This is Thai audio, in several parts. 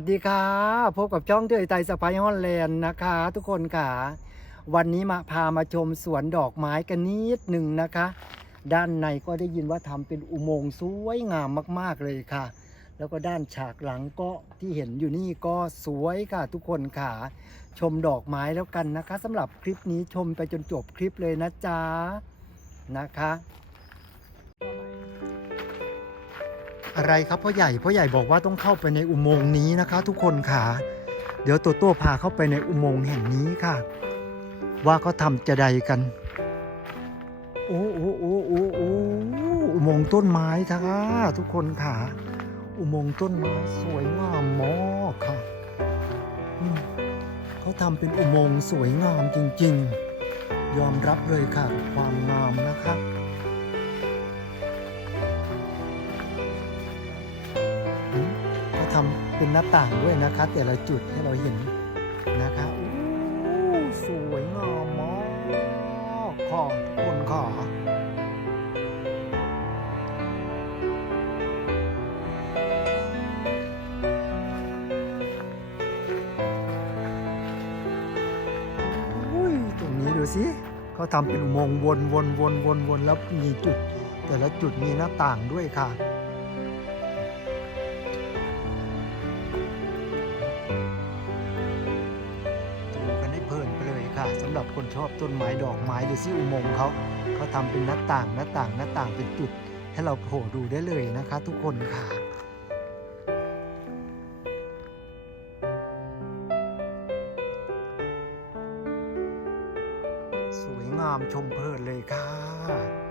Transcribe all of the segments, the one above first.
วัสดีค่ะ พบกับช่องเตยไตสไปฮอนแลนด์นะคะ ทุกคนค่ะวันนี้มาพามาชมสวนดอกไม้กันนิดหนึ่งนะคะ ด้านในก็ได้ยินว่าทำเป็นอุโมงค์สวยงามมาก ๆเลยค่ะ แล้วก็ด้านฉากหลังก็ที่เห็นอยู่นี่ก็สวยค่ะ ทุกคนค่ะ ชมดอกไม้แล้วกันนะคะสำหรับคลิปนี้ชมไปจนจบคลิปเลยนะจ๊ะนะคะ อะไรครับพ่อใหญ่พ่อใหญ่บอกว่าต้องเข้าไปในอุโมงค์นี้นะคะ ทุกคนค่ะ เดี๋ยวโตโต้พาเข้าไปในอุโมงค์แห่งนี้ค่ะ ว่าเขาทำจะใดกัน โอ้โอ้โอ้โอ้โอ้อุโมงค์ต้นไม้ท่าทุกคนค่ะ อุโมงค์ต้นไม้สวยงามมากค่ะเขาทำเป็นอุโมงค์สวยงามจริง ๆ ยอมรับเลยค่ะความงามนะคะ เป็นหน้าต่างด้วยนะคะ แต่ละจุดให้เราเห็นนะคะโอ้สวยงามมากค่ะทุกคนค่ะอุ้ยตรงนี้ดูสิเขาทำเป็นอุโมงค์วนวนวนวนวนแล้วมีจุด แต่ละจุดมีหน้าต่างด้วยค่ะ สำหรับคนชอบต้นไม้ดอกไม้หรือซี่อุโมงค์เขาเขาทำเป็นหน้าต่างหน้าต่างหน้าต่างเป็นจุด ให้เราโผล่ดูได้เลยนะคะ ทุกคนค่ะสวยงามชมเพลินเลยค่ะ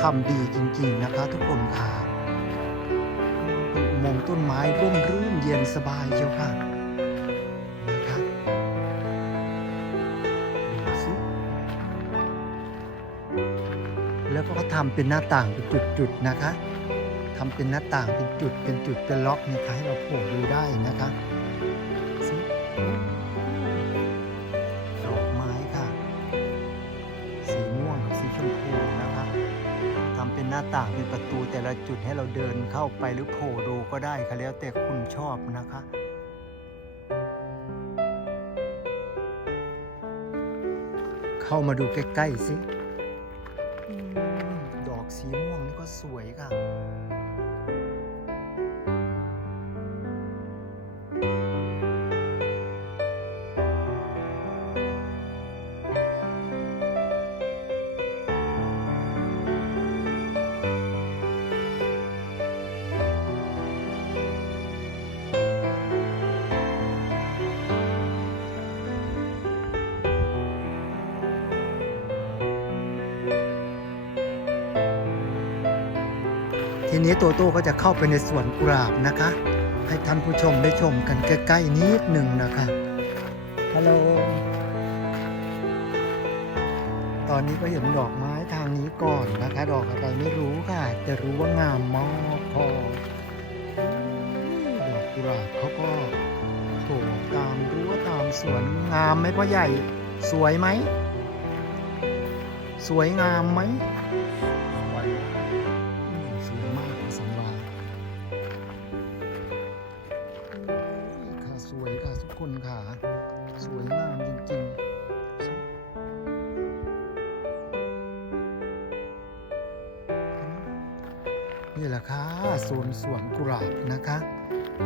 ทำดีจริงๆนะคะทุกคนค่ะเป็นอุโมงต้นไม้ร่มรื่นเย็นสบายเชียวค่ะนะคะดูสิแล้วก็ทำเป็นหน้าต่างเป็นจุดๆนะคะทำเป็นหน้าต่างเป็นจุดเป็นจุดเป็นล็อกนะคะให้เราโผล่ดูได้นะคะ เป็นประตูแต่ละจุดให้เราเดินเข้าไปหรือโผล่ดูก็ได้ค่ะแล้วแต่คุณชอบนะคะ เข้ามาดูใกล้ๆสิดอกสีม่วงนี่ก็สวยค่ะ ทีนี้โตโต้ก็จะเข้าไปในสวนกุหลาบนะคะ ให้ท่านผู้ชมได้ชมกันใกล้ๆนิดหนึ่งนะคะฮัลโหลตอนนี้ก็เห็นดอกไม้ทางนี้ก่อนนะคะ ดอกอะไรไม่รู้ค่ะ จะรู้ว่างามมากพอดอกกุหลาบเขาก็โผล่ตามรั้วตามสวนงามไหมพ่อใหญ่ สวยไหม สวยงามไหม นี่แหละค่ะโซนสวนกุหลาบนะคะ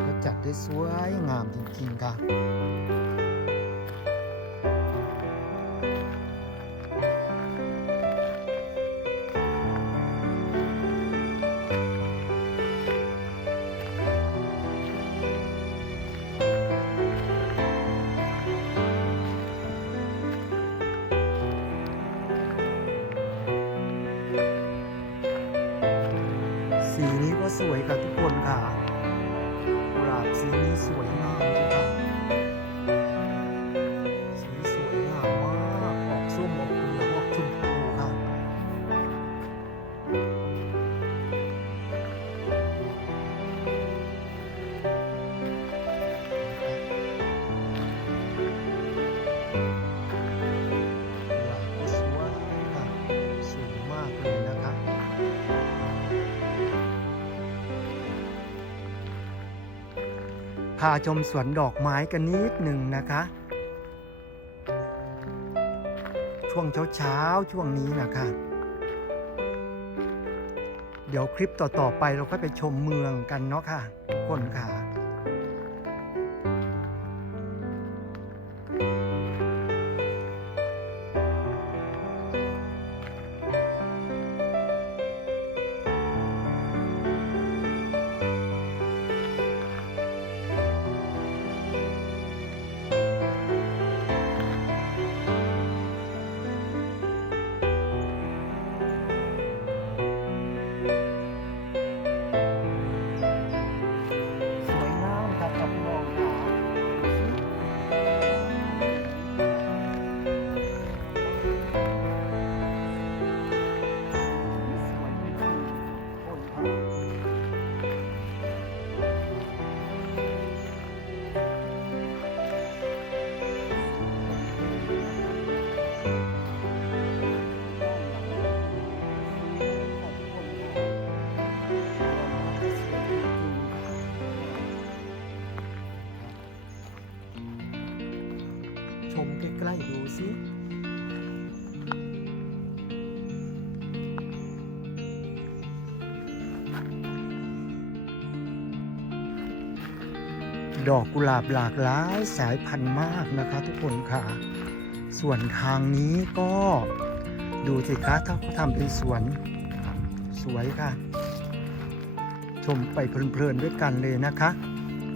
ก็จัดได้สวยงามจริงๆค่ะ พาชมสวนดอกไม้กันนิดหนึ่งนะคะ ช่วงเช้าๆช่วงนี้นะคะ เดี๋ยวคลิปต่อๆไปเราก็ไปชมเมืองกันเนาะค่ะคนค่ะ สิดอกกุหลาบหลากหลายสายพันธุ์มากนะคะ ทุกคนค่ะ ส่วนทางนี้ก็ดูสิคะถ้าเขาทำเป็นสวนสวยค่ะ ชมไปเพลินๆด้วยกันเลยนะคะ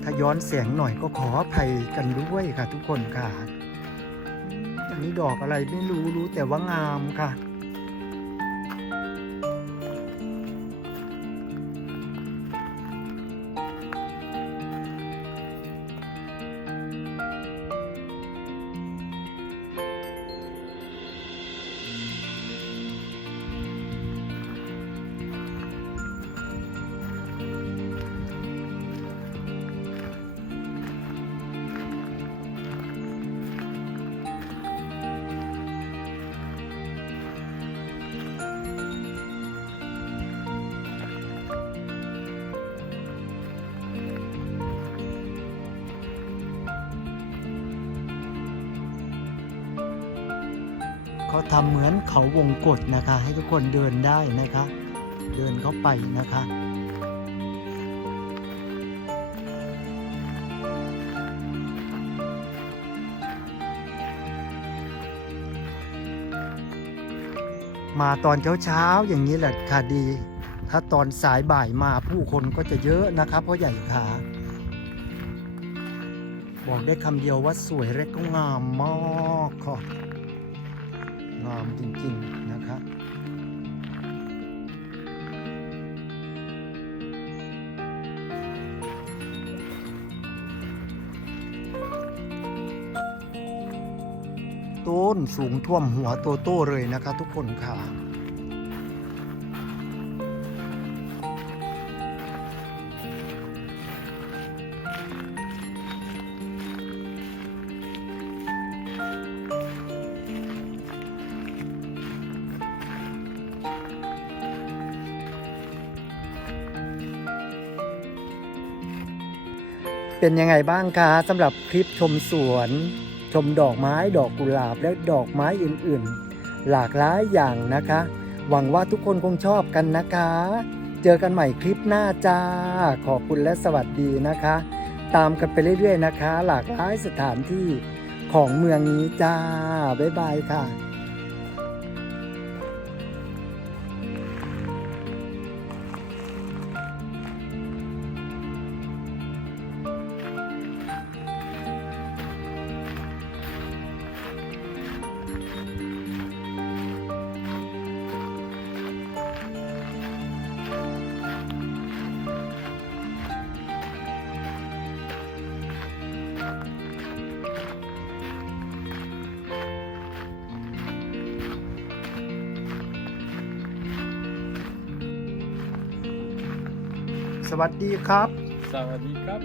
ถ้าย้อนแสงหน่อยก็ขออภัยกันด้วยค่ะทุกคนค่ะ อันนี้ดอกอะไรไม่รู้รู้แต่ว่างามค่ะ เขาทำเหมือนเขาวงกฏนะคะ ให้ทุกคนเดินได้นะคะ เดินเข้าไปนะคะมาตอนเช้าๆอย่างนี้แหละค่ะดี ถ้าตอนสายบ่ายมาผู้คนก็จะเยอะนะครับเพราะใหญ่ขาบอกได้คำเดียวว่าสวยและก็งามมากค่ะ งามจริง ๆ นะคะต้นสูงท่วมหัวโตโต้เลยนะคะทุกคนค่ะ เป็นยังไงบ้างคะสำหรับคลิปชมสวน ชมดอกไม้ดอกกุหลาบและดอกไม้อื่นๆ หลากหลายอย่างนะคะ หวังว่าทุกคนคงชอบกันนะคะ เจอกันใหม่คลิปหน้าจ้า ขอบคุณและสวัสดีนะคะ ตามกันไปเรื่อยๆนะคะ หลากหลายสถานที่ของเมืองนี้จ้า บ๊ายบายค่ะ วัสดีครับ สวัสดีครับ